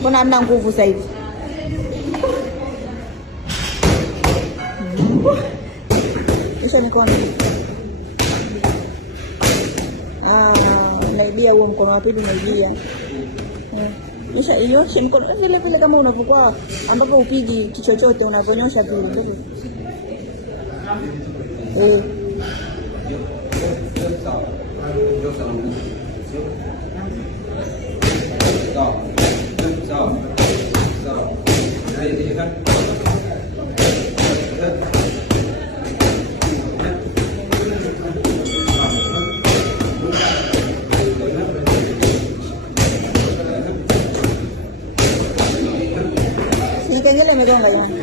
Mbona hamna nguvu sasa hivi? Kisha mikono. Unaibia huo mkono wa pili unaibia. Kisha inyoshe mkono vile vile kama unavyokuwa ambapo upigi kichochote unavyonyosha vile. Kengele imegonga jamani.